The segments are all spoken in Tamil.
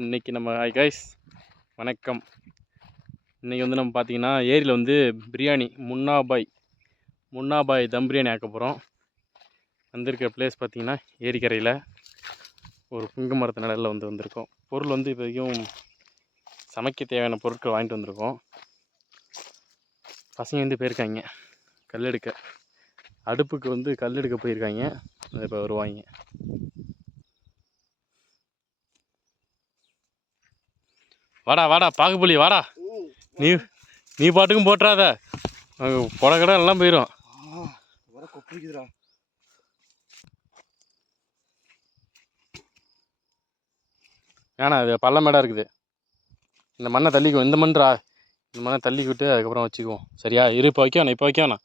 இன்றைக்கி நம்ம ஹாய் கைஸ் வணக்கம். இன்றைக்கி வந்து நம்ம பார்த்திங்கன்னா ஏரியில் வந்து பிரியாணி முன்னாபாய் தம் பிரியாணி ஆக்க போகிறோம். வந்திருக்க பிளேஸ் பார்த்திங்கன்னா ஏரிக்கரையில் ஒரு புங்க மரத்து நிழலில் வந்திருக்கோம். பொருள் வந்து இப்போதைக்கும் சமைக்க தேவையான பொருட்கள் வாங்கிட்டு வந்திருக்கோம். பசங்க வந்து போயிருக்காங்க கல்லெடுக்க, அடுப்புக்கு வந்து கல்லெடுக்க போயிருக்காங்க. அதை இப்போ வருவாங்க. வாடா வாடா பாகுபலி வாடா, நீ பாட்டுக்கும் போட்டுறாத, கொடை கடை எல்லாம் போயிடும். ஏன்னா அது பள்ளமேடாக இருக்குது. இந்த மண்ணை தள்ளிக்குவோம், இந்த மண்ணை தள்ளிக்கிட்டு அதுக்கப்புறம் வச்சுக்குவோம். சரியா? இப்போ வைக்க வேணாம்.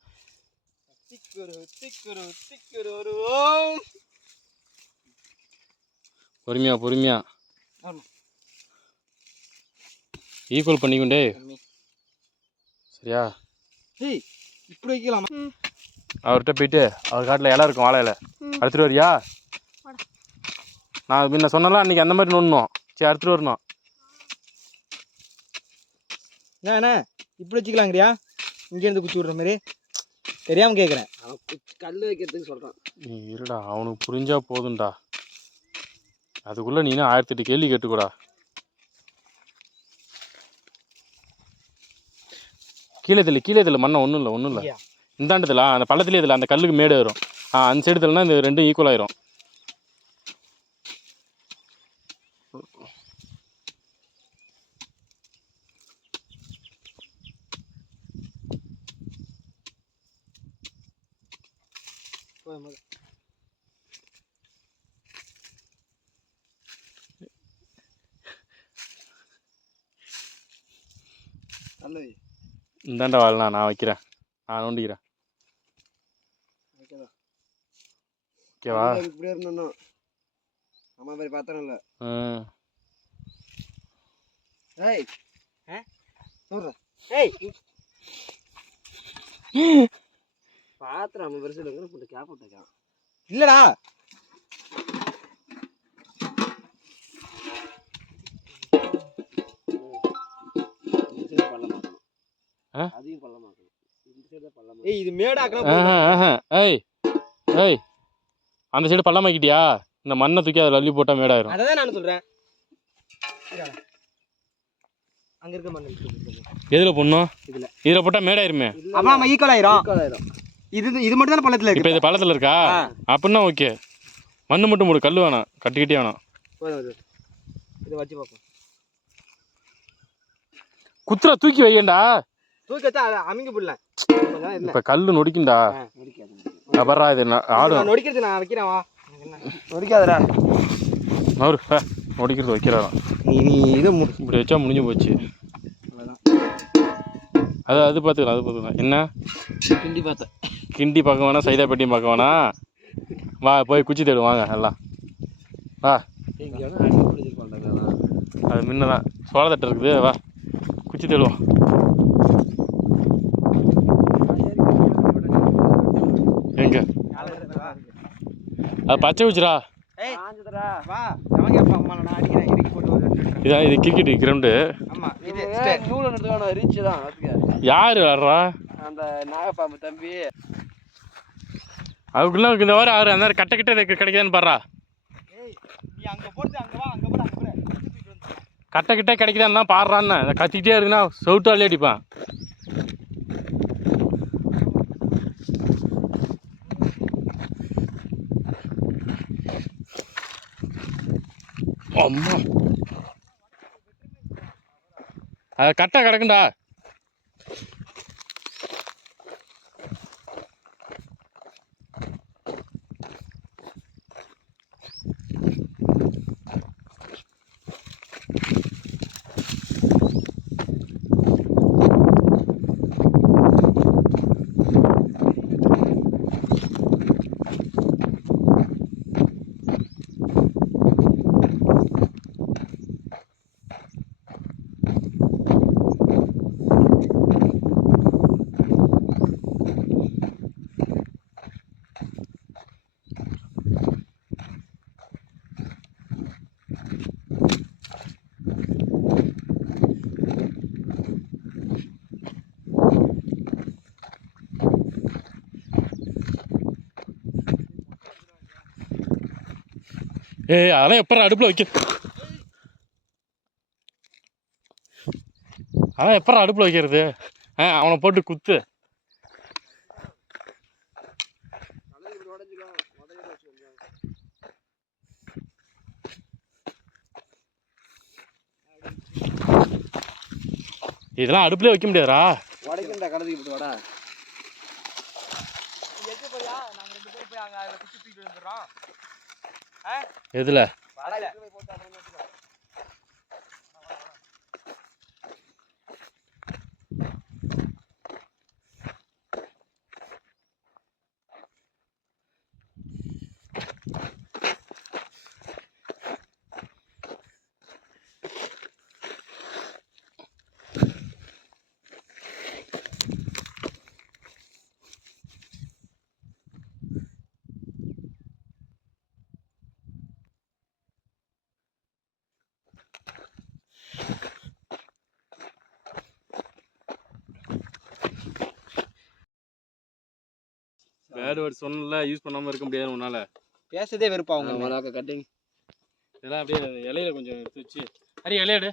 பொறுமையா ஈக்குவல் பண்ணிக்கொண்டே. சரியா? இப்படி வைக்கலாமா? அவர்கிட்ட போயிட்டு அவர் காட்டில் இலை இருக்கும், வாழை இலை அறுத்துட்டு வரியா? நான் முன்ன சொன்னாலும் அன்றைக்கி அந்த மாதிரி நோண்டணும். சரி, அறுத்துட்டு வரணும். என்ன இப்படி வச்சுக்கலாங்கிறியா? இங்கேருந்து குச்சி விடுற மாதிரி தெரியாமல் கேட்குறேன். அவன் கல் வைக்கிறதுக்கு சொல்கிறான். நீ இருடா, அவனுக்கு புரிஞ்சா போதும்டா. அதுக்குள்ளே நீனா 1008 கேள்வி கேட்டுக்கூடா. கீழே தள்ளி மண்ணை ஒன்றும் இல்லை. இந்தாண்டதுல அந்த பள்ளத்துலேயே இதில் அந்த கல்லுக்கு மேடு வரும். அந்த சைடு தள்ளினா இந்த ரெண்டும் ஈக்குவல் ஆயிரும். இந்தாண்ட வாழலாம், நான் வைக்கிறேன், நான் நோண்டிக்கிறேன். ஓகேவா? இப்படியே இருந்தோம். அம்மா பேர் பார்த்தோம்ல. ஏய் ஏய் பாத்திரம் நம்ம பெருசு போட்டு கேப் விட்டுருக்கான். இல்லடா, அதையும் பள்ளமாக்கணும். இது மேடாக்கலாம். ஏய் அந்த சைடு பள்ளமாக்கிட்டியா? இந்த மண்ணை தூக்கி அதில் அள்ளி போட்டால் மேடாயிரும். அதான் நான் சொல்கிறேன். அங்கே இருக்க மண் எதில் போடணும்? இதில் போட்டால் மேடாயிருமே. அப்புறம் ஈக்குவல் ஆயிரும். இது மட்டும் தான் பள்ளத்தில் இருக்கு. இப்போ இது பள்ளத்தில் இருக்கா? அப்படின்னா ஓகே. மண் மட்டும் போடு, கல் வேணாம், கட்டிக்கிட்டே வேணாம். இதை வச்சு பார்ப்போம். குத்துறா, தூக்கி வையண்டா. தூக்கி வச்சா அமைங்க போடலாம். இப்போ கல் நொடிக்குண்டா. அப்புறா இது ஆடும். நொடிக்கிறது நான் வைக்கிறேன். வா, நொடிக்காதடா. மறு நொடிக்கிறது வைக்கிறாராம். நீ இதை இப்படி வச்சா முடிஞ்சு போச்சு. அது பார்த்துக்கலாம். என்ன கிண்டி பார்க்க வேணாம், சைதாப்பேட்டியும் பார்க்க வேணாம். வா, போய் குச்சி தேடும் வாங்க எல்லாம். வா, அது முன்னதான் சோளத்தட்டு இருக்குது. வா, குச்சி தேடுவோம். எங்க அது பச்சை குச்சிரா? இதான் இது கிரிக்கெட் கிரவுண்டு. யாரு வர்றா? அந்த நாகப்பாம்பு தம்பி. அதுக்குள்ள இந்த வாரம் ஆறு அந்த கட்ட கிடைக்குதான்னு பாடுறா. கட்ட கிடைக்குதான்னு தான் பாடுறான்னு கத்திக்கிட்டே இருக்குன்னா சவுட்டு அள்ளி அடிப்பான். அம்மா, அது கட்டை கிடக்குண்டா. ஏய் அதெல்லாம் எப்பறம் அடுப்பில் வைக்க அதான் எப்பறம் அடுப்பில் வைக்கிறது அவனை போட்டு குத்து இதெல்லாம் அடுப்புலேயே வைக்க முடியாதா உடைக்கண்டா கடலுக்கு போட்டு வாடா எதுல பேட் வேர்ட் சொன்னல யூஸ் பண்ணாமல் இருக்க முடியாது உன்னால பேசுறதே வெறுப்பா அவங்க கட்டிங் இதெல்லாம் அப்படியே இலையில கொஞ்சம் எடுத்து வச்சு அரி இலையடு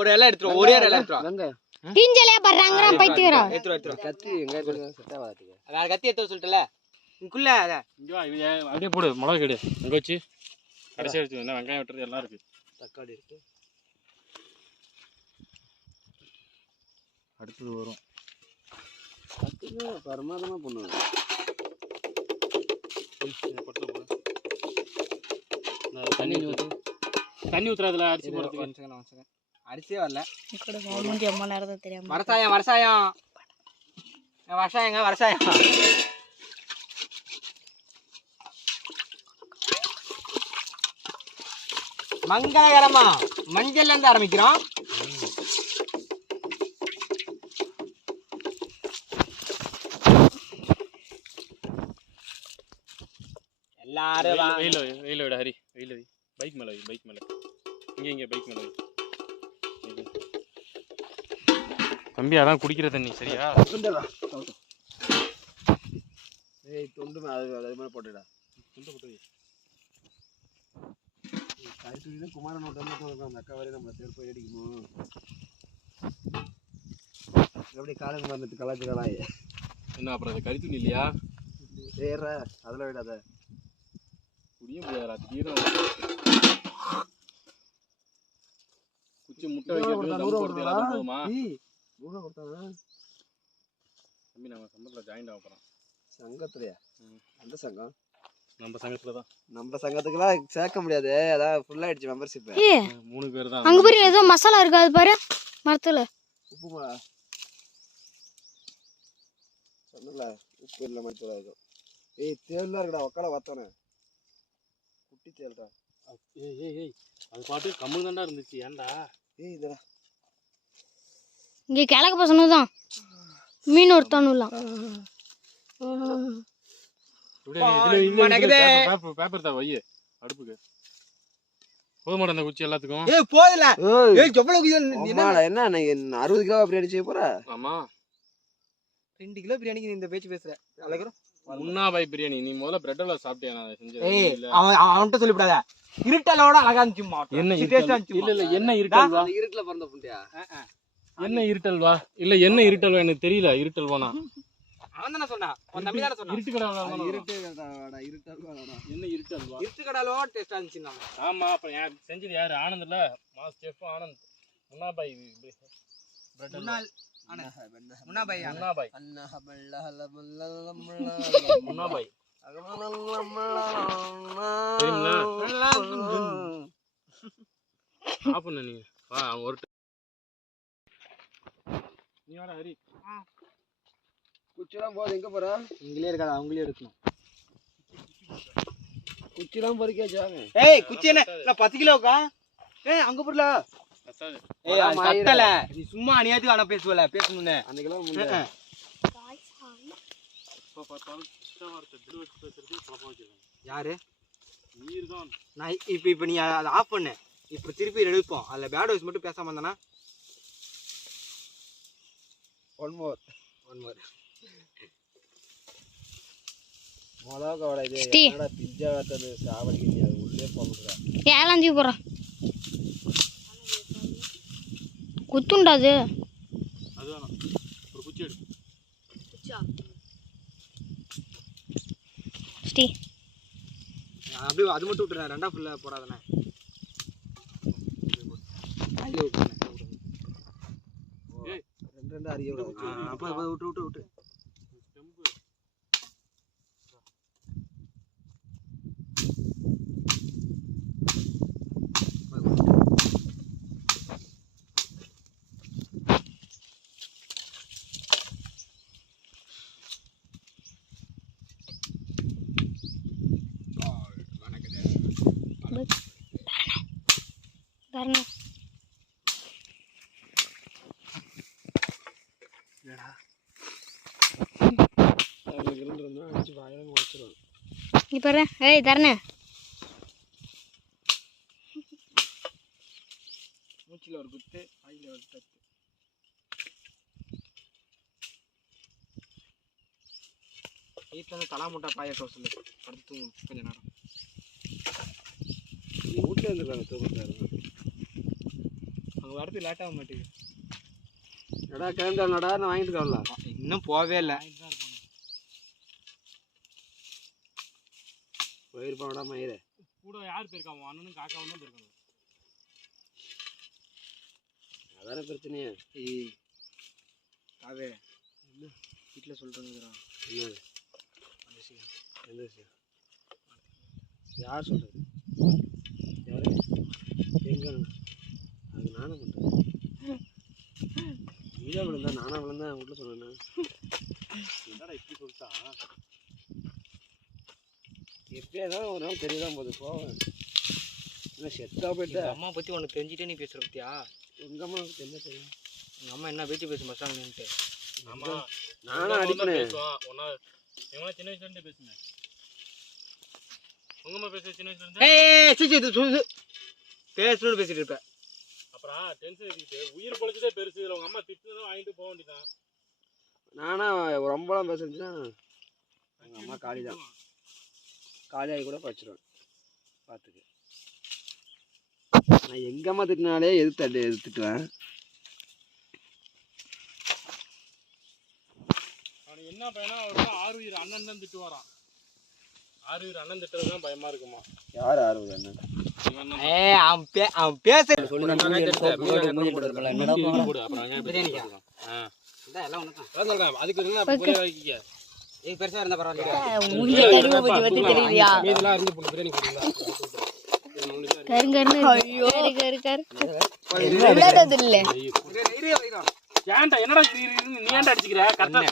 ஒரு இலை எடுத்துரும் ஒரே இலை எடுத்துரும் கீஞ்சலையா பண்றாங்கற பைத்தியரா எடுத்துரும் கத்தி எங்க செட் ஆகாதீங்க வேற கத்தி எடுத்து சொல்லிட்டல இங்குள்ள இங்க வா அப்படியே போடு மிளகு கெடு அங்க வச்சு கடைசி எடுத்து என்ன வெங்காயம் வெட்டுறது எல்லாம் இருக்கு தக்காளி இருக்கு அடுத்து வரும் கத்தினா பரமாதமா பண்ணுவாங்க தண்ணி ஊத்துறதுல அரிசி போடுறதுக்கு அரிசியே வரல ரொம்ப நேரம் தெரியாம வரசாயம் மங்களகரமா மஞ்சள்ல இருந்து ஆரம்பிக்கிறோம் எல்லாரும் வெயில விட ஹரி வெயில வை பைக் மேல இங்க பைக் மேல தம்பி அதான் குடிக்கிற தண்ணி சரியா ஏய் தொண்டு அது மேல போட்டுடா துண்டு போட்டு கைத்துடி குமாரன் ஓட்டமா அந்த அக்கா வரையும் நம்ம செருப்பு அடிக்கணும் எப்படி காலேஜ் மறந்துட்டு கலாச்சிடலாம் என்ன அப்புறம் அது கறி துணி இல்லையா ஏற அதில் விடாத குடிய முடியாதா திடீர்னு குச்சி முட்டை வைக்கிறது போதுமா தம்பி நம்ம சங்கத்தில் ஜாயின் ஆக போகிறோம் சங்கத்துலையா அந்த சங்கம் நம்ம சங்கத்தில் தான் நம்ம சங்கத்துக்குலாம் சேர்க்க முடியாது அதான் ஃபுல்லாகிடுச்சு மெம்பர்ஷிப் 3 பேர் தான் அங்கே பாரு ஏதோ மசாலா இருக்காது பாரு மரத்தில் உப்புமா சொன்னல உப்பு இல்லை மரத்தில் இருக்கும் ஏய் தேல்லாம் இருக்குடா உக்கால வத்தனே குட்டி தேல்டா ஏய் அது பாட்டு கம்மல் தாண்டா இருந்துச்சு ஏன்டா ஏய் இதடா இங்கே கிழக்கு பசங்க தான் மீன் ஒருத்தானுலாம் பேப்பர் தான் வை அடுப்புக்கு போதுமாட அந்த குச்சி எல்லாத்துக்கும் ஏய் போதல ஏய் எவ்வளவு என்ன 60 கிலோ பிரியாணி செய்ய போற ஆமா 2 கிலோ பிரியாணிக்கு இந்த பேச்சு பேசுற அழகரும் முன்னா பாய் பிரியாணி நீ முதல்ல பிரெட்ல சாப்பிட்டியா நான் செஞ்சது ஏய் அவன்கிட்ட சொல்லிவிடாத இருட்டலோட அழகா இருந்துச்சுமா என்ன இல்ல என்ன இருட்டல் வா இருட்டல பிறந்த புண்டியா என்ன இருட்டல் வா இல்ல என்ன இருட்டல் வா எனக்கு தெரியல இருட்டல் வானா அவன் தான சொன்னா உன் தம்பி தான சொன்னா இருட்டு கடை இருட்டு கடாடா இருட்டல் வாடா என்ன இருட்டல் வா இருட்டு கடாலோ டேஸ்டா இருந்துச்சுனா ஆமா அப்ப யார் செஞ்சது யாரு ஆனந்த் இல்ல மாஸ் செஃப் ஆனந்த் முன்னா பாய் பிரெட் முன்னாள் முன்னா பாய் முன்னா பாய் ஆஃப் பண்ணு நீ வா ஒரு நீ வாடா ஹரி குச்சிலாம் போது எங்க போற இங்கலே இருக்காத அவங்களே எடுக்கணும் குச்சிலாம் பொறிக்காச்சாங்க ஏய் குச்சி என்ன 10 கிலோக்கா ஏய் அங்க போறல ஏய் கட்டல நீ சும்மா அநியாயத்துக்கு அன பேசுவல பேசணும்னே அந்த கிலோ முன்ன பார்த்தாலும் வார்த்தை திருவச்சு பேசுறது பாப்பா வச்சிருக்காங்க யாரு நீர் தான் நான் இப்போ நீ அதை ஆஃப் பண்ணு இப்போ திருப்பி எடுப்போம் அதில் பேட் வாய்ஸ் மட்டும் பேசாமல் இருந்தானா ஒன் மோர் ஸ்ரீ ஏழாம் தூக்கி போடுறான் குத்துண்டாது அது வேணாம் ஒரு குச்சி எடு ஸ்ரீ அப்படியே அது மட்டும் விட்டுறேன் ரெண்டா ஃபுல்லா போடாதானே ரெண்டு அறிய அப்ப விட்டு தரணும் இப்போ ஏய் தரணே மூச்சில் ஒரு குத்து வாயில ஒரு தட்டு வீட்டில் வந்து தலா மூட்டை பாயட்டும் சொல்லு படுத்து தூங்கும் கொஞ்ச நேரம் வீட்டில் இருந்துருக்காங்க தூங்கிட்டாரு அங்கே வரது லேட் ஆக மாட்டேங்குது நடா கிளம்பிட்டாங்கடா நான் வாங்கிட்டு வரலாம் இன்னும் போவே இல்லை போயிருப்பாங்கடா மயிரை கூட யார் போயிருக்காங்க அண்ணனும் காக்காவும் தான் போயிருக்காங்க அதானே பிரச்சனையே ஏய் காவே என்ன வீட்டில் சொல்கிறேங்கிறா என்ன அந்த விஷயம் எந்த விஷயம் யார் சொல்கிறது யார் எங்க அது நானும் பண்ணுறேன் நீதா விழுந்தா நானா விழுந்தேன் வீட்டில் சொன்னேன்னா என்னடா இப்படி சொல்லிட்டா எப்படியா தான் ஒரு நாள் தெரியதான் போகுது போவேன் இல்லை செத்தா போயிட்டு அம்மா பற்றி உனக்கு தெரிஞ்சுட்டே நீ பேசுகிற பற்றியா எங்கள் அம்மாவுக்கு என்ன தெரியும் எங்கள் அம்மா என்ன பேச்சு பேசு மசாலன்ட்டு ஆமாம் நானும் அடிப்பேன் ஒன்றா இவங்களாம் சின்ன வயசுலேருந்தே பேசுனேன் உங்கள் அம்மா பேச சின்ன வயசுலேருந்து பேசணும்னு பேசிட்டு இருப்பேன் அப்புறம் டென்ஷன் எடுத்துக்கிட்டு உயிர் பொழைச்சதே பெருசு இதில் உங்கள் அம்மா திட்டுதான் வாங்கிட்டு போக வேண்டியதான் நானா ரொம்பலாம் பேசுறதுன்னா எங்கள் அம்மா காளி தான் காலியாகி கூட படிச்சிடுவேன் பார்த்துக்கு நான் எங்கள் அம்மா திட்டினாலே எதிர்த்துட்டுவேன் அவனுக்கு என்ன பையனா அவருக்கு 6 உயிர் அண்ணன் தான் திட்டு வரான் 6 உயிர் அண்ணன் திட்டுறது தான் பயமா இருக்குமா யார் 6 உயிர் அண்ணன் அவன் பேச பெருசா இருந்தா ஏன்டா என்னடா நீ ஏன்டா அடிச்சுக்கிற கரெக்டா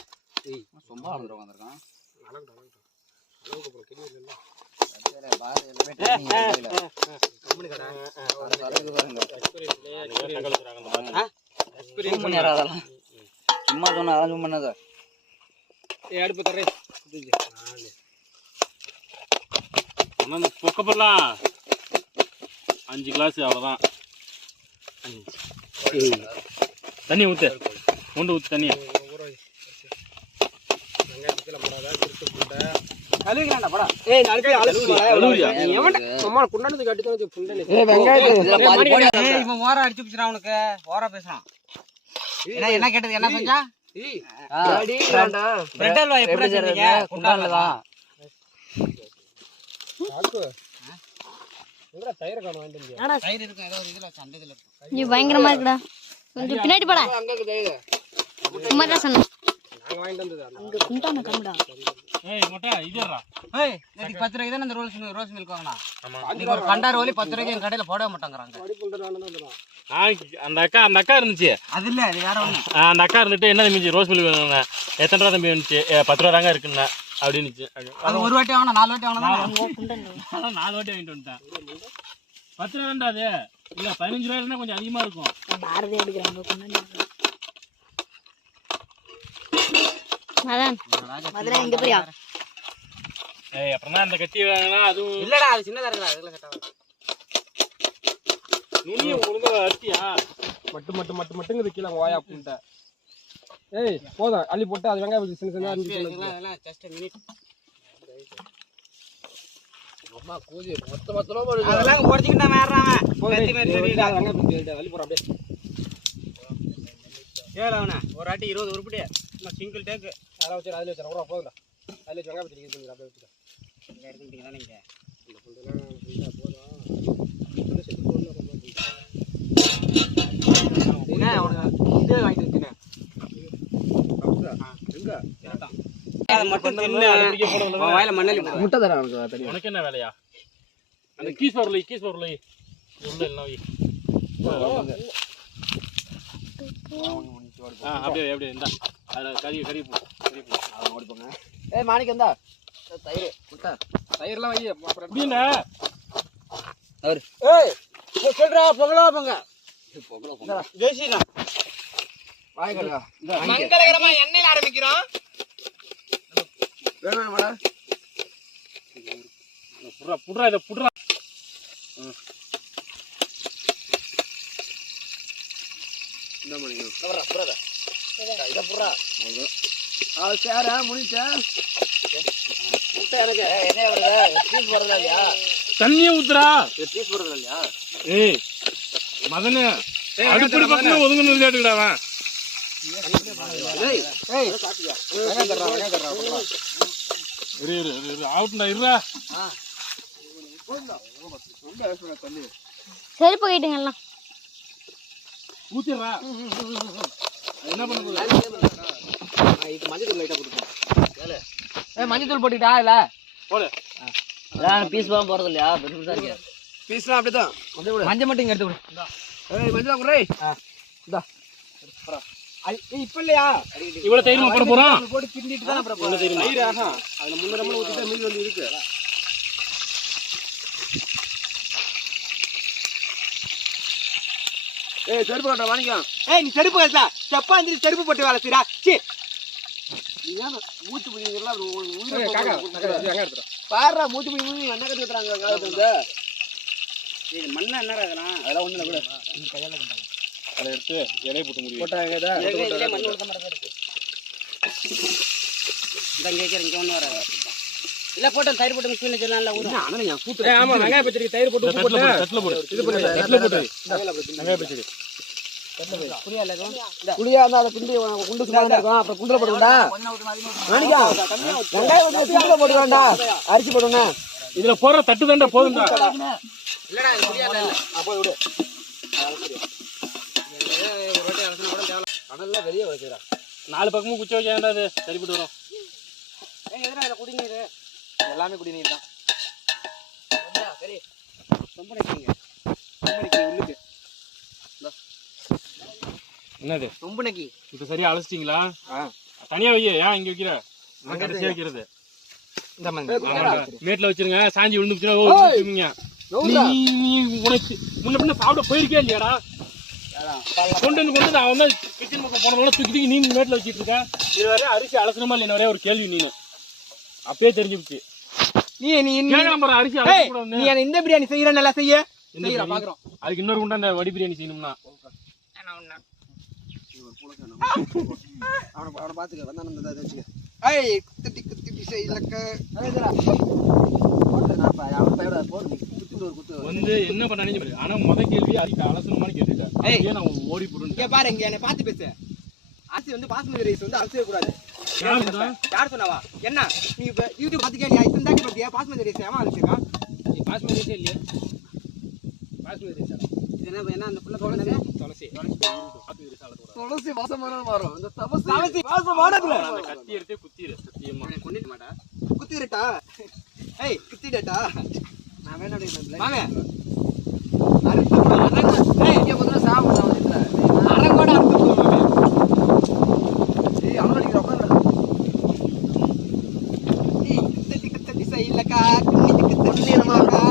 சும்மா சொன்னா ஜூம் பண்ணாத அடுப்பு தரேன் பொக்கப்படலாம் 5 கிளாஸ் அவ்வளோதான் தண்ணி ஊற்று மூண்டு ஊற்று தண்ணி என்ன கேட்டது என்ன செஞ்சா பயங்கரமா இருக்குடா பின்னாடி போடா சும்மா தான் சொன்னேன் ரோஸ் மில்க் வாங்கினா ஒரு கண்டார் ஓலி 10 ரூபாய்க்கு என் கடையில போடவே மாட்டாங்கிறாங்க அந்த அக்கா இருந்துச்சு அது இல்ல அது வேற ஒண்ணு அந்த அக்கா இருந்துட்டு என்ன தம்பி ரோஸ் மில்க் வேணுங்க எத்தனை ரூபா தம்பி வந்துச்சு 10 ரூபா தாங்க இருக்குண்ணா அப்படின்னுச்சு அது ஒரு வாட்டி வாங்கினா 4 வாட்டி வாங்கினா 4 வாட்டி வாங்கிட்டு வந்துட்டேன் 10 ரூபா தான்டா அது இல்ல 15 ரூபா இருந்தா கொஞ்சம் அதிகமா இருக்கும் பாரதி எடுக்கிறாங்க மதன் மதுரை எங்க போறியா அப்புறம் தான் அந்த கத்தி வாங்கினா அதுவும் இல்லடா அது சின்னதா இருக்குடா அதுல கட்ட நுனியை ஒழுங்கா அடிச்சியா மட்டுங்குது கீழே வாயா அப்படின்ட்ட ஏய் போதும் அள்ளி போட்டு அது வெங்காயம் சின்ன சின்ன ஜஸ்ட் மினிட் அம்மா கூதி மொத்தமா போடுங்க அதெல்லாம் போடிச்சிட்டா மேறறான் கத்தி மாதிரி சொல்லிடா அங்க போய் வலி போற அப்படியே ஏலவனா ஒரு ஆட்டி 20 உருப்படி சும்மா சிங்கிள் டேக் அத வச்சு அதுல வச்சு ஒரு போகுடா அதுல வச்சு வெங்காயம் பத்தி இது அப்படியே வச்சுடா இங்க எடுத்துட்டீங்களா நீங்க இந்த புல்லெல்லாம் ஃப்ரீயா போறோம் புல்ல செத்து போறோம் என்ன அவனுக்கு இதே வாங்கிட்டு வச்சினே எங்க கேட்டான் அத மட்டும் தின்னு வாயில மண்ணலி முட்டை தர அவனுக்கு தெரியும் உனக்கு என்ன வேலையா அந்த கீஸ் வரல உள்ள எல்லாம் வை அப்படியே இந்தா அத கறி போ அவன் ஓடி போங்க ஏய் மாணிக்கம் இந்தா தயிர் முட்டை தயிர்லாம் வை அப்புறம் புடினா அவர் ஏய் சொல்றா பொங்கலா போங்க பொங்கலா ஜெய்சினா வாய் கழுவா மங்களகரமா எண்ணெயில ஆரம்பிக்கிறோம் வேணுமாடா புடுறா இத புடுறா என்ன பண்ணீங்க புறா இத புறா சேரா முடிச்சா முட்டை எனக்கு என்ன வருது பீஸ் வரல இல்லையா தண்ணிய ஊத்துறா பீஸ் வரல இல்லையா ஏய் மதனே அடுப்பு பக்கத்துல ஒதுங்க நிறுத்திடுடா அவன் ஏய் ஏய் சாட்டியா வெங்க இரு ஆவுட்டா இருடா போடா ரொம்ப ஏசுற தண்ணி சரி போயிட்டுங்க எல்லாம் ஊத்திடுறா என்ன பண்ண போற இது மஞ்சள் தூள் லைட்டா போடுங்க ஏல ஏய் மஞ்சள் தூள் போட்டுடா இல்ல போடு நான் பீஸ் வாங்க போறது இல்லையா பெருசா இருக்கு பீஸ்லாம் அப்படிதான் அப்படியே விடு மஞ்சள் மட்டும் இங்க எடுத்து விடு இந்தா ஏய் மஞ்சள் குறை இந்தா இப்ப இல்லையா இவ்வளவு தயிர் போட போறோம் போட்டு கிண்டிட்டு தான் அப்புறம் போறோம் தயிர் ஆஹா அதுல முன்னரமா ஊத்திட்டா மீதி வந்து இருக்கு ஏய் செருப்பு போட்டா வாங்கிக்கலாம் ஏய் நீ செருப்பு கட்டா செப்பா வந்து செருப்பு போட்டு வேலை செய்றா சீ நீ ஏன் மூச்சு புடிங்கறல உயிரை காக்கா எங்க எடுத்துறா பாறா மூச்சு புடிங்க என்ன கட்டி வைக்கறாங்க காலத்துல வந்து ஏய் மண்ண என்னடா இதெல்லாம் அதெல்லாம் ஒண்ணும் இல்ல கூட கையால கண்டாங்க அதை எடுத்து இலைய போட்டு முடியும் போட்டாங்கடா இதே மண்ணு உள்ள மாதிரி இருக்கு இங்க கேக்குறேன் இங்க ஒண்ணு வராது இல்ல போட்டு தயிர் போட்டு மிக்ஸ் பண்ணி வச்சிரலாம்ல ஊரு ஆனா நான் கூட்டு ஆமா வெங்காய பச்சடி தயிர் போட்டு உப்பு போட்டு தட்டல போடு இது பண்ணு தட்டல போட்டு வெங்காய பச்சடி புளியா இல்ல இந்த புளியா இருந்தா அத பிண்டி குண்டு சும்மா இருக்கும் அப்புறம் குண்டல போடுடா மாணிக்கா வெங்காயம் வந்து குண்டல போடுடா அரிசி போடுங்க இதுல போற தட்டு தண்டா போதும்டா இல்லடா இது புளியா இல்ல அப்போ விடு கடல்ல வெளிய வைக்கிறா நாலு பக்கமும் குச்சி வைக்கடா அது சரிப்பட்டு வரும் ஏய் எதுடா இத குடிநீர் எல்லாமே குடிநீர் தான் சரி சொம்பனைக்கு உள்ளுக்கு என்னது சொம்பனைக்கு இப்ப சரியா அலசிட்டீங்களா தனியா வை ஏன் இங்க வைக்கிற நான் கடைசியா வைக்கிறது இந்த மாதிரி மேட்ல வச்சிருங்க சாஞ்சி விழுந்துச்சுன்னா நீ உனக்கு முன்ன பின்ன சாப்பிட போயிருக்கே இல்லையாடா கொண்டு வந்து அவன் தான் கிச்சன் பக்கம் போனதோட தூக்கி நீ மேட்ல வச்சிட்டு இருக்க இது வரைய அரிசி அலசணுமா இல்ல வரைய ஒரு கேள்வி நீனு அப்பயே தெரிஞ்சுச்சு நீ கேக்குற அரிசி அலசக்கூடாது நீ இந்த பிரியாணி செய்யற நல்லா செய்ய பாக்குறோம் அதுக்கு இன்னொரு குண்டா அந்த வடி பிரியாணி செய்யணும்னா அவனை பாத்துக்க வந்தா வச்சுக்க ஏய் குத்தி செய்யலக்க வந்து என்ன பண்ணானே பாரு ஆனா முத கேள்வி அரிசி அலசணுமான்னு கேட்டுட்டேன் ஏன் நான் ஓடி போடுறேன் பாரு இங்க என்னை பார்த்து பேசு அரிசி வந்து பாஸ்மதி ரைஸ் வந்து அலசவே கூடாது யார் சொன்னாவா என்ன நீ இப்ப யூடியூப் பாத்து கேளியா இத்தனை தாண்டி பாத்தியா பாஸ்மதி ரைஸ் ஏமா அலசிருக்கான் பாஸ்மதி ரைஸே இல்லையா பாஸ்மதி ரைஸ் இது என்ன அந்த புள்ள சொல்றது துளசி வாசமான வரும் அந்த துளசி வாசமானதுல அந்த கத்தி எடுத்து குத்திரு சத்தியமா கொன்னிட மாட்டா குத்திரட்டா ஏய் குத்திடட்டா நான் வேணாடி வாங்க அரிசி கூட ஏய் இங்க முதல்ல சாப்பிடு வந்து அரங்கோட அரிசி போடுவாங்க ஏய் அவன அடிக்குற உட்கார்ந்து ஏய் கத்தி சைலக்கா கிண்ணிக்கு தண்ணீரமாக்கா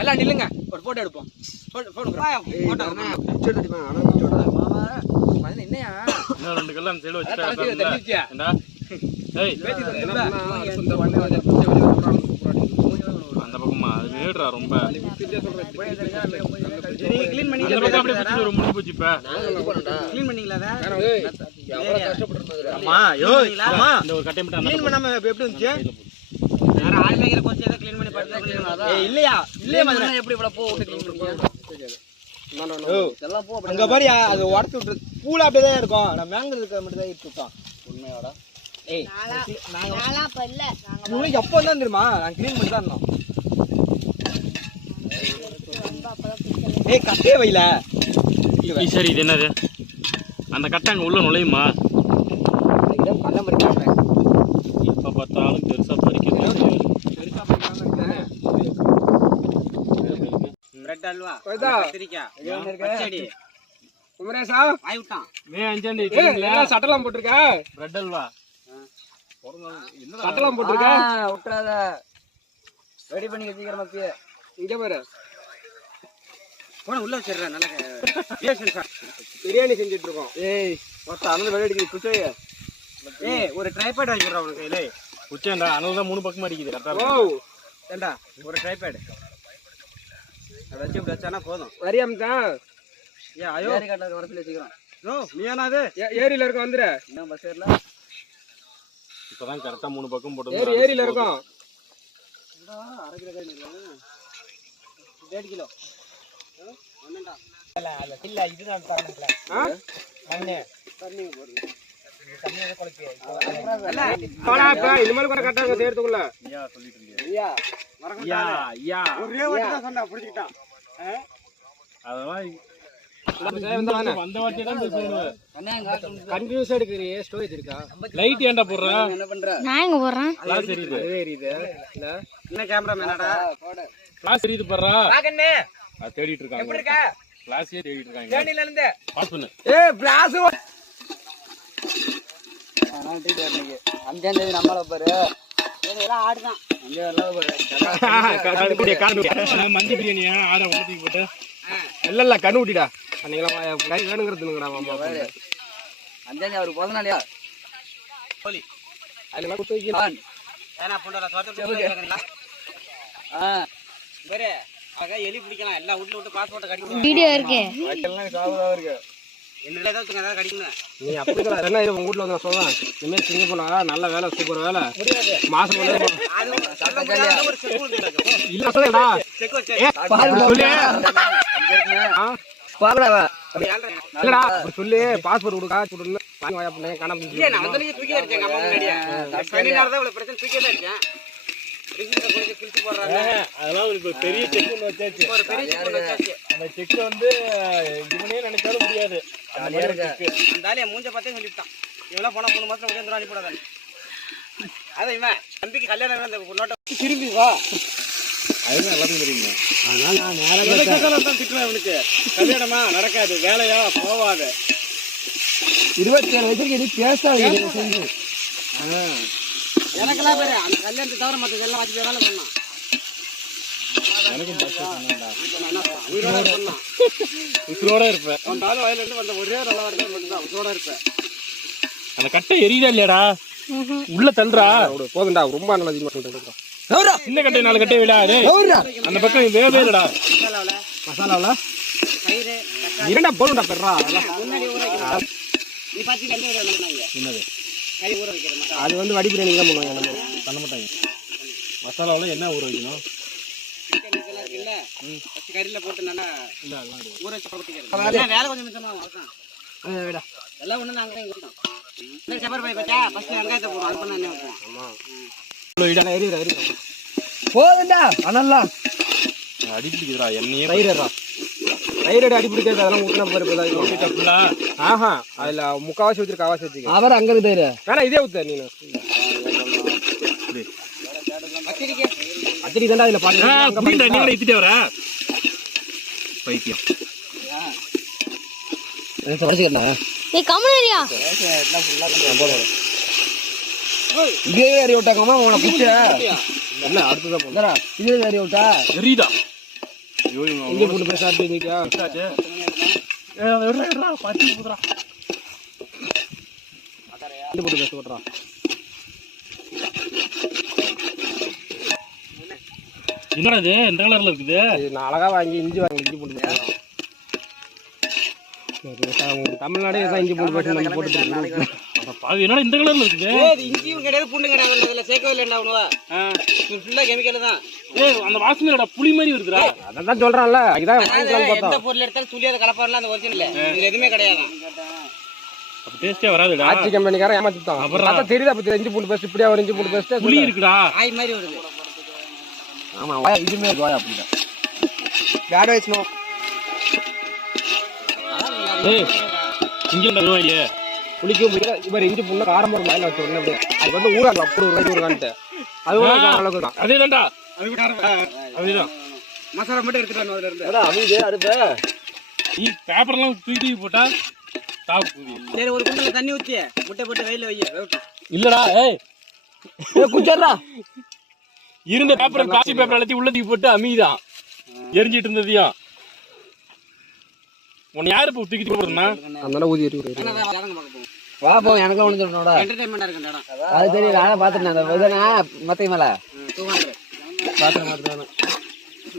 எல்லாம் நில்லுங்க ஒரு போட்டோ எடுப்போம் என்னையா இன்னும் ரெண்டு கல்ல அந்த சைடு வச்சுட்டா அந்த பக்கமா அது வேடுறா ரொம்ப. நீங்க க்ளீன் பண்ணி அந்த பக்கம் அப்படியே பிடிச்சி ஒரு முடிஞ்சு போச்சு இப்ப. க்ளீன் பண்ணீங்களா அத? எவ்வளவு கஷ்டப்பட்டு அம்மா யோ அம்மா இந்த ஒரு கட்டை மட்டும் க்ளீன் பண்ணாம எப்படி வந்துச்சு? யார ஆள் மேய்க்கிற கொஞ்சம் ஏதோ க்ளீன் பண்ணி படுத்துறீங்க. ஏய் இல்லையா மதன எப்படி இவ்வளவு பூ விட்டு க்ளீன் பண்ணீங்க? அங்க பாரியா அது உடைச்சு விட்டு பூல அப்படியே தான் இருக்கும். நான் மேங்கல இருக்க மட்டும் தான் இட்டுட்டான். உண்மையாடா? ஏய் நாளா பல்ல நாங்க உங்களுக்கு எப்போ தான் தெரியுமா? நான் க்ளீன் பண்ணி தான் இருந்தோம். ஏய் கட்டே வைல. சரி இது என்னது? அந்த கட்டை அங்க உள்ள நுழையுமா? இதான் பல்ல மறிக்காம. எப்ப பார்த்தாலும் பெருசா பறிக்கிறது. பிரெட் அல்வா. போய்தா? கத்திரிக்காய். பச்சடி. குமரேசா வாய் விட்டான். மே 5 என்ன சட்டெல்லாம் போட்டிருக்க? பிரெட் அல்வா. சட்டெல்லாம் போட்டிருக்க? விட்டுறாத. ரெடி பண்ணி சீக்கிரமா பே. இங்க பாரு போன உள்ள வச்சிடுறேன். நல்லா பிரியாணி செஞ்சுட்டு இருக்கோம். ஏய் மொத்தம் அனல் வெள்ளடிக்கு குச்சைய. ஏய் ஒரு ட்ரைபாட் வாங்கிடுறா உனக்கு கையில. குச்சேண்டா அனல் தான் 3 பக்கமா அடிக்குது கரெக்டா. ஓ ஏண்டா ஒரு ட்ரைபாட். அத வச்சு வச்சானா போதும். வரியாம ஏ ஐயோ ஏரி கட்டற வரதுல சீக்கிரம். நோ நீயானா அது? ஏரியில இருக்க வந்துரு. என்ன பஸ் ஏறல? இப்பதான் கரெக்டா 3 பக்கம் போட்டு ஏரியில இருக்கும். அரை கிலோ காய் இல்ல. 1.5 கிலோ. ஒண்ணேண்டா. இல்ல இதுதான் தரணும்ல. மண்ணே தண்ணி போடுங்க. தண்ணிய கொளுத்தி. போடாப்பா இனிமேல் கூட கட்டாங்க சேர்த்துக்குள்ள. ஐயா சொல்லிட்டு இருந்தியா? ஐயா மறக்கடா. ஐயா ஒரே வாட்டி தான் சொன்னா புடிச்சிட்டான். அதெல்லாம் வந்த வாட்டி தான் பேசுவேன். கன்ஃபியூஸ் எடுக்கறியே ஸ்டோரேஜ் இருக்கா? லைட் ஏன்டா போடுற? என்ன பண்ற? நான் எங்க போறேன்? கிளாஸ் எரியுது. அதுவே எரியுது. இல்ல என்ன கேமரா மேனடா? போடு. கிளாஸ் எரியுது பாறா. பாக்கண்ணே அது தேடிட்டு இருக்காங்க. எப்படி இருக்க? கிளாஸே தேடிட்டு இருக்காங்க. தேனில இருந்து. பாஸ் பண்ணு. ஏய் பிளாஸ் நான் டீ வரலையே. 5ஆம் தேதி நம்மள பாரு. இதெல்லாம் ஆடுதான். 5 வரல. மந்தி பிரியாணியா ஆட ஊத்தி போட்டு. இல்ல கண்ணு ஊட்டிடா. அன்னைக்கு கை வேணுங்கிறதுங்கடா மாமா. 5ஆம் தேதி அவருக்கு பிறந்த நாளையா? கோலி. அதெல்லாம் குத்து வைக்கலாம். ஏனா பொண்டல சோத்து கேக்குறீங்களா? வேற அங்க எலி பிடிக்கலாம். எல்லாம் வீட்ல விட்டு பாஸ்போர்ட் கடிக்கணும். வீடியோ இருக்கு. எல்லாம் சாவுதா இருக்கு. என்னல ஏதாவது ஏதாவது கடிக்கணும். நீ அப்படிங்கற என்ன இது உங்க வீட்ல வந்து சொல்றேன். இனிமே சிங்க போனா நல்ல வேலை சூப்பர் வேலை. மாசம் அது ஒரு செக் இருக்கு. இல்ல சொல்லுடா. செக் வச்சு. சொல்லு. பாக்கடா. இல்லடா சொல்லு பாஸ்போர்ட் கொடுக்க கொடுன்னு வாங்கி வாயா பண்ணே காணாம இல்ல நான் வந்து தூக்கி இருக்கேன் அம்மா முன்னாடியே. சனி நேரத்துல இவ்வளவு பிரச்சனை தூக்கி தான் இருக்கேன். ரிஜிஸ்டர் கொஞ்சம் கிழிச்சு போடுறாங்க. அதெல்லாம் ஒரு பெரிய செக் ஒன்று வச்சாச்சு. ஒரு பெரிய செக் வச்சாச்சு. அந்த செக் வந்து இவனே நினைச்சாலும் முடியாது. அந்த ஆளிய மூஞ்ச பார்த்தே சொல்லிட்டான். இவெல்லாம் போனா 3 மாசத்துல முடியாது அனுப்பிடாத. அதான் இவன் தம்பிக்கு கல்யாணம் அந்த நோட்டை திரும்பி வா. அதுதான் எல்லாத்தையும் தெரியுங்க. அதனால நான் நேரா தான் திட்டுவேன் இவனுக்கு. கல்யாணமா நடக்காது, வேலையா போவாது. 27 வயசுக்கு இது பேசாதீங்க செஞ்சு. எனக்கெல்லாம் பேரு அந்த கல்யாணத்தை தவிர மற்ற எல்லாம் வச்சு வேலை பண்ணான். எனக்கும் பஸ் சொன்னான்டா. உயிரோட பண்ணான். உசுரோட இருப்பேன். அந்த ஆள் வயல இருந்து வந்த ஒரே நல்ல வார்த்தை மட்டும்தான் உயிரோட இருப்பேன். அந்த கட்டை எரியுதா இல்லையாடா? உள்ள தள்ளுறா. போதும்டா ரொம்ப நல்லது சொல்றேன். சின்ன கட்டை 4 கட்டை விடா. அந்த பக்கம் வேவே இல்லடா. மசாலாவுல தயிர் இரண்டா போடுடா பெறா. முன்னாடி ஊற வைக்கணும். நீ பாத்தி கண்டு வரணும். என்னது? கை ஊற வைக்கிறேன். அது வந்து வடி பிரியாணி தான் பண்ணுவாங்க நம்ம. பண்ண மாட்டாங்க. மசாலாவுல என்ன ஊற வைக்கணும்? இதெல்லாம் இருக்குல்ல. ஃபர்ஸ்ட் கறில போட்டு நல்லா இல்ல அதெல்லாம் ஊற வச்சு போட்டுக்கிறேன். வேலை கொஞ்சம் மிச்சமா வரும். விடா. எல்லாம் ஒண்ணு நாங்க தான் இருக்கோம். இந்த செப்பர் பை பச்சா ஃபர்ஸ்ட் வெங்காயத்தை போடுவோம். அது பண்ண என்ன வைப்போம். ஆமா. இவ்வளவு இட ஏறி போதுடா அனல்ல அடி பிடிக்குதுடா. எண்ணெயே தயிரடா. தயிரடா அடி பிடிக்கிறது அதெல்லாம் ஊத்துனா போற போதா தப்புடா. ஆஹா அதுல முக்காவாசி ஊத்தி காவாசி ஊத்தி அவர் அங்க இருந்து தயிர வேணா இதே ஊத்து நீ அச்சடி தான்டா இதுல பாத்து புடிடா. நீ ஏத்திட்டே வர பைத்தியம். தொடச்சிக்கறா. ஏய் கமலரியா எல்லாம் ஃபுல்லா இதே ஏறி விட்டாங்கம்மா உன புடிச்ச என்ன அடுத்து தான் போறா. இதே ஏறி விட்டா எரியுதா? ஐயோ இங்க போட்டு போய் சாப்பிட்டு நீட்டியா எட்றா பத்தி புதுடா. இங்க போட்டு பேச விட்றா. என்னடா இது இந்த கலர்ல இருக்குது? இது நான் அழகா வாங்கி இஞ்சி பூண்டு தமிழ்நாடு இஞ்சி பூண்டு பேஸ்ட் போட்டு பாவி என்னடா இந்த கலர்ல இருக்குது? இஞ்சியும் கிடையாது பூண்டும் கிடையாது இதுல சேர்க்கவே இல்லைடா உணவா ஃபுல்லா கெமிக்கல் தான். ஏய் அந்த வாசனைடா புளி மாதிரி இருக்குடா. அதான் சொல்றான்ல இதான் எந்த பொருள் எடுத்தாலும் துளியாத கலப்பாறல அந்த ஒரிஜினல் இதுல எதுவுமே கிடையாது. அப்ப டேஸ்டே வராதுடா. ஆச்சி கம்பெனிக்காரன் ஏமாத்திட்டான். அப்புறம் தெரியுதா பத்தி இஞ்சி பூண்டு பேஸ்ட் இப்படியே ஒரு இஞ்சி பூண்டு பேஸ்ட் புளி இருக்குடா. ஆய் மாதிரி வருது. ஆமா வாயா இதுமே வாயா அப்படிதான் பேட் வைஸ்னோ. ஏய் இங்க வருவாயே புளிக்கும் முடியல இவர் இஞ்சி பூண்டு காரமா ஒரு வாயில வச்சு உடனே அப்படியே அது வந்து ஊறாங்க அப்படி ஒரு ஊறுகான்ட்டு அது அளவுக்கு தான். அதேதான்டா. அதேதான் மசாலா மட்டும் எடுத்துட்டு வரணும் அதுல இருந்து. அதான் அவிது அடுப்பு நீ பேப்பர்லாம் தூக்கி போட்டா சாப்பிடு. சரி ஒரு குண்டல தண்ணி ஊத்தி முட்டை போட்டு வெயில வை. இல்லடா ஏய் குச்சறா இருந்த பேப்பர் பிளாஸ்டிக் பேப்பர் எல்லாத்தையும் உள்ள தூக்கி போட்டு அமிதான் எரிஞ்சிட்டு இருந்ததையும் உன்னை யாரு இப்போ தூக்கி போடுறதுன்னா அதனால ஊதி இருக்கு. வா போ எனக்கு ஒண்ணு சொல்லணும்டா. என்டர்டெயின்மெண்டா இருக்குடா. அது தெரியும் நான் பாத்துட்டேன் அந்த இதனா மத்தை மேல 200 பாத்துறேன் பாத்துறேன்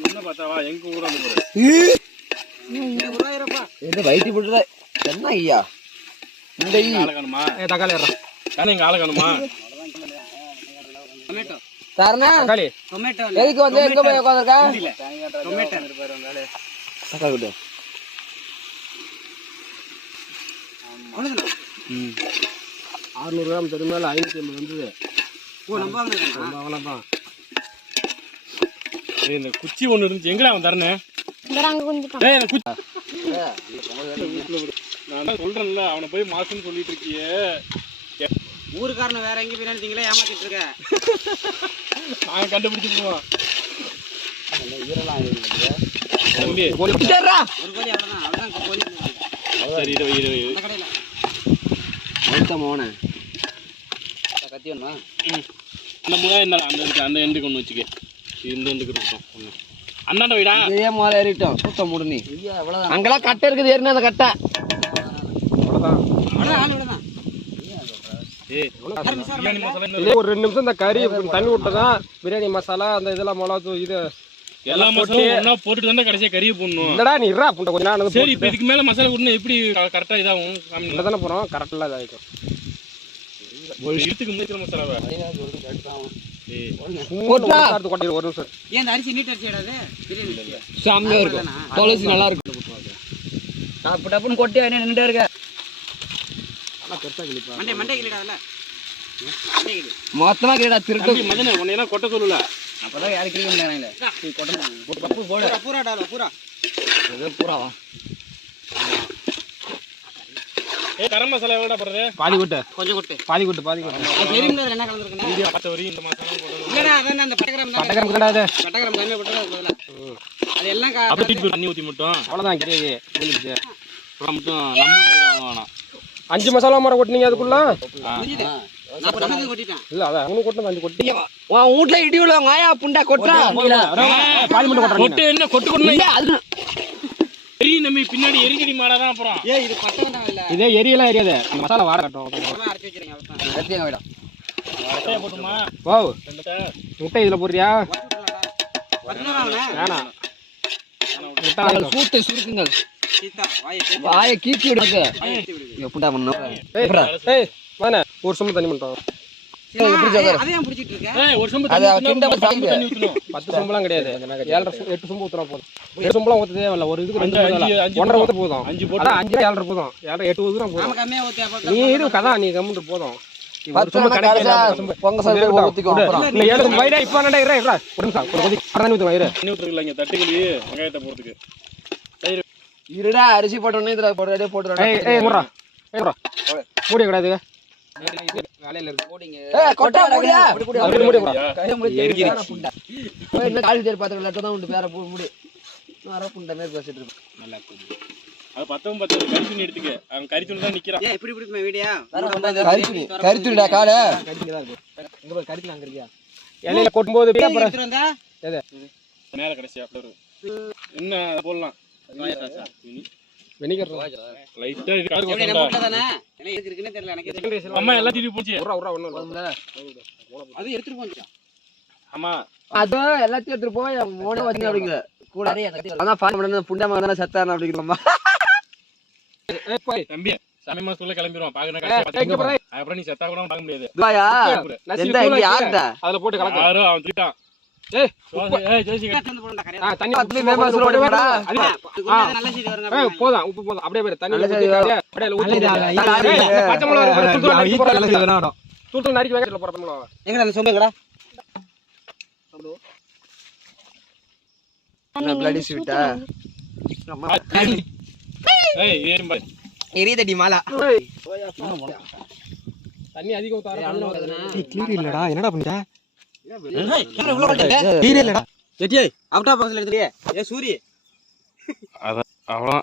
என்ன பார்த்தாவா எங்க ஊர் வந்து போற இது வைத்தி போடுற என்ன ஐயா இந்த ஆளகணுமா? தக்காளி ஏறா தானே எங்க ஆளகணுமா? டொமேட்டோ சாரணா தக்காளி டொமேட்டோ எதுக்கு வந்து எங்க போய் உட்கார்ந்திருக்கா? டொமேட்டோ தக்காளி விடு. அவ்வளவுதான். 600 கிராம் தரு மேல 550 வந்தது. ஓ நம்ம வாங்குறதா? நம்ம அவ்வளவுதான். ஏய் இந்த குச்சி ஒன்னு இருந்துச்சு எங்கடா அவன் தரனே? இங்கறாங்க கொஞ்சம் ஏய் இந்த குச்சி நான் தான் சொல்றேன்ல அவனை போய் மாசம்னு சொல்லிட்டு இருக்கியே. ஊருக்காரன வேற எங்க போய் நினைச்சீங்களா ஏமாத்திட்டு இருக்க. நான் கண்டுபிடிச்சு போவான். ஈரலாம் இருக்கு. தம்பி குச்சறா ஒரு கோழி அவ்வளவுதான். அவ்வளவுதான் கோழி. சரி இது இந்த கடையில மொத்த மோனே கத்தி வேணுமா? அந்த முறை என்ன அந்த எண்டுக்கு ஒன்று வச்சுக்க. இந்த எண்டுக்கு இருக்கட்டும் ஒன்று அண்ணாண்ட வைடா. இதே முதல்ல ஏறிட்டோம் சுத்தம் முடுனி அங்கெல்லாம் கட்டை இருக்குது ஏறினா அந்த கட்டை அவ்வளோதான். அவ்வளவுதான் ஆள் இவ்வளவுதான். ஏய் பிரியாணி மசாலா இதே ஒரு 2 நிமிஷம் இந்த கறி தண்ணி விட்டதான் பிரியாணி மசாலா அந்த இதெல்லாம் மிளகாத்தூள் இது எல்லா மசாலாவும் ஒண்ணா போட்டுட்டு தான் கடைசியா கறியை போடணும். இல்லடா நீ இருடா புண்ட கொஞ்ச நேரம் சரி இப்போ இதுக்கு மேல மசாலா போடணும் எப்படி கரெக்டா இதாகும்? இல்லை தானே போகிறோம் கரெக்டாக இதாகிக்கும். ஒரு இடத்துக்கு முடிக்கிற மசாலாவை கொட்டி ஒரு நிமிஷம் ஏன் இந்த அரிசி நீட் அரிசி இடாது? பிரியாணி சாமியாக இருக்கும் துளசி நல்லா இருக்கும். டப்பு டப்புன்னு கொட்டி வேணே நின்றுட்டே இருக்க. ஆனால் பெருசாக கிளிப்பா மண்டே மண்டே கிளிடாதுல. மொத்தமாக கிளிடா திருட்டு மதனே உன்னையெல்லாம் கொட்ட சொல்லல. அப்பதான் யாரு கிளிக்க மாட்டாங்களே. கொட்டணும். பூரா டால பூரா. பூராவா ஏய் கரம் மசாலா எவ்வளோடா போடுறது? பாதி கொட்டு கொஞ்சம் கொட்டு. பாதி கொட்டு பாதி கொட்டு அது தெரியும்ல என்ன கலந்துருக்குன்னு. வீடியோ பார்த்த வரையும் இந்த மசாலா போடணும். இல்லடா அதான் அந்த பட்டகிராம் தான். பட்டகிராம் கிடையாது பட்டகிராம் கம்மியா போட்டா அதுல. அது எல்லாம் அப்படியே தூக்கி தண்ணி ஊற்றி மட்டும் அவ்வளோதான் கிரேவி முடிஞ்சிச்சு. அப்புறம் மட்டும் நம்ம வேணாம். 5 மசாலா மரம் கொட்டினீங்க அதுக்குள்ள முடிஞ்சுது. நான் சொன்னது கொட்டிட்டேன். இல்லை அதான் 3 கொட்டினது 5 கொட்டி உன் வீட்ல இடி விழுவாங்க ஆயா புண்டா கொட்டா. பாதி மட்டும் கொட்டுறேன் கொட்டு என்ன கொட்டு கொண்டு அது எரி நம்ம பின்னாடி எரிஞ்சடி மாடாதான் அப்புறம். ஏய் இது பட்டவண்டா இல்ல. இதே எரியெல்லாம் எரியாது மசாலா வாட கட்டும். அப்புறமா அரைச்சு வச்சிருங்க அவ்வளவுதான். கத்திங்க வேடா. முட்டையை போட்டுமா? ஓ ரெண்டுட்ட முட்டை இதில் போடுறியா? வரணும்ல. வேணாம் முட்டை சூட்டு சுருக்குங்க. சீதா வாயை கீச்சி விடுங்க. எப்படா பண்ணோம்? ஏய் வாணே ஒரு சொம்பு தண்ணி மட்டும். அதையும் பிடிச்சிட்டு இருக்க. ஏய் ஒரு சொம்பு அது தண்ணி கிண்ட ஊத்தணும். தண்ணி ஊத்தணும். 10 சொம்புலாம் கிடையாது 7 8 சொம்பு ஊத்துனா போதும். 8 சொம்புலாம் ஊத்ததே இல்ல ஒரு இதுக்கு 2 அஞ்சு 1.5 ஊத்த போதும். 5 போட்டு அதான் 5 7 போதும் 7 8 ஊத்துனா போதும். நாம கம்மியா ஊத்தி அப்ப நீ இது கதா நீ கம்முட்டு போதும். ஒரு சொம்பு கடைசியா பொங்க சைடுல ஊத்திக்கோ அப்புறம். இல்ல 7 வைடா இப்ப என்னடா இறா ஒரு நிமிஷம் ஒரு கொதி தண்ணி ஊத்து வைரே. தண்ணி ஊத்துறீங்க இங்க தட்டுகளி வெங்காயத்தை போறதுக்கு. இருடா அரிசி போட்டோனே இதுல போடுறதே போடுறடா. ஏய் ஏய் முறா ஏய் முறா மூடி கூடாது வேலையில இருக்கு போடிங்க. ஏய் கொட்டா மூடியா. அப்படி மூடி முறா என்ன கால் தேர் பாத்து லட்ட தான் உண்டு வேற மூடி. வர புண்ட மேல பேசிட்டு இருக்கு. நல்லா இருக்கு. அது 10 கறி துணி எடுத்துக்க. அவன் கறி துணி தான் நிக்கிறான். ஏய் இப்படி இப்படி வீடியா. கரித்துடா கால கறிங்க தான் இருக்கு இங்க போய் கறிக்கலாம் அங்க இருக்கியா இலையில கொட்டும்போது அப்புறம் எடுத்து வந்தா எது மேல கடைசியா என்ன போடலாம் வெனிகர் லைட்டா இது காது எப்படி நம்ம கொட்டா. வீட்ல தானே என்ன எதுக்கு இருக்குன்னே தெரியல எனக்கு. அம்மா எல்லாம் திருப்பி போச்சு. உரா உரா ஒண்ணு அது எடுத்துட்டு போஞ்சா. ஆமா அது எல்லாத்தையும் எடுத்துட்டு போய் மோட வச்சு அப்படிங்கிற கூட அதான் ஃபான் பண்ண புண்டமா தானே செத்தான அப்படிங்கிறமா தம்பி சமயமா சொல்ல கிளம்பிடுவான் பாக்குறேன் அப்புறம் நீ செத்தா கூட பார்க்க முடியாது துபாயா எந்த இங்க யாருடா அதுல போட்டு கலக்கு யாரோ அவன் திருட்டான் ஏய் தண்ணி பத்து மேம்பர் சொல்ல போடா போதும் உப்பு போதும் அப்படியே போயிரு தண்ணி நல்ல செய்தி வரும். அப்படியே ஊத்தி பச்சை மிளகாய் தூள் நறுக்கி வைக்கிறதுல போற பச்சை மிளகாய் எங்கடா அந்த சொம்பேங்கடா பிளடி ஸ்வீட்டா ஏய் ஏறும் பாரு எரியதடி மாலா தண்ணி அதிகம் ஊத்தாத கிளியர் இல்லடா என்னடா பண்ணிட்ட கிளியர் இல்லடா ஏய் அவுட்டா பாக்ஸ்ல எடுத்துறியே ஏ சூரி அவ்வளோ